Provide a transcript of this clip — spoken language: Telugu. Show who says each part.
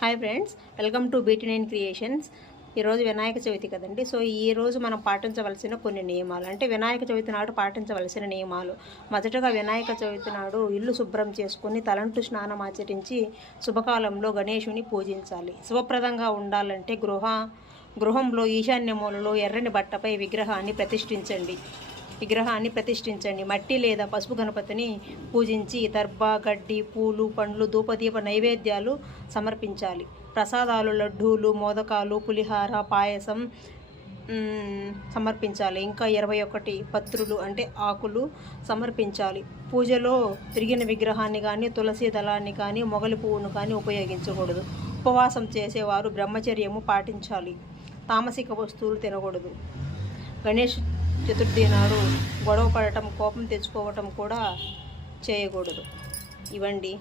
Speaker 1: Hi friends welcome to BT nine creations. ఈరోజు వినాయక చవితి కదండి సో ఈరోజు మనం పాటించవలసిన కొన్ని నియమాలు. అంటే వినాయక చవితి నాడు పాటించవలసిన నియమాలు. మొదటగా వినాయక చవితి నాడు ఇల్లు శుభ్రం చేసుకుని తలంటు స్నానం ఆచరించి శుభకాలంలో గణేషుని పూజించాలి. శుభప్రదంగా ఉండాలంటే గృహ గృహంలో ఈశాన్య మూలలో ఎర్రని బట్టపై విగ్రహాన్ని ప్రతిష్ఠించండి. విగ్రహాన్ని ప్రతిష్ఠించండి. మట్టి లేదా పసుపు గణపతిని పూజించి దర్భ గడ్డి పూలు పండ్లు ధూపదీప నైవేద్యాలు సమర్పించాలి. ప్రసాదాలు లడ్డూలు మోదకాలు పులిహార పాయసం సమర్పించాలి. ఇంకా ఇరవై ఒకటి పత్రులు అంటే ఆకులు సమర్పించాలి. పూజలో తిరిగిన విగ్రహాన్ని కానీ తులసి దళాన్ని కానీ మొగలి పువ్వును కానీ ఉపయోగించకూడదు. ఉపవాసం చేసేవారు బ్రహ్మచర్యము పాటించాలి. తామసిక వస్తువులు తినకూడదు. గణేష్ చతుర్థి నాడు గొడవ పడటం కోపం తెచ్చుకోవటం కూడా చేయకూడదు. ఇవండి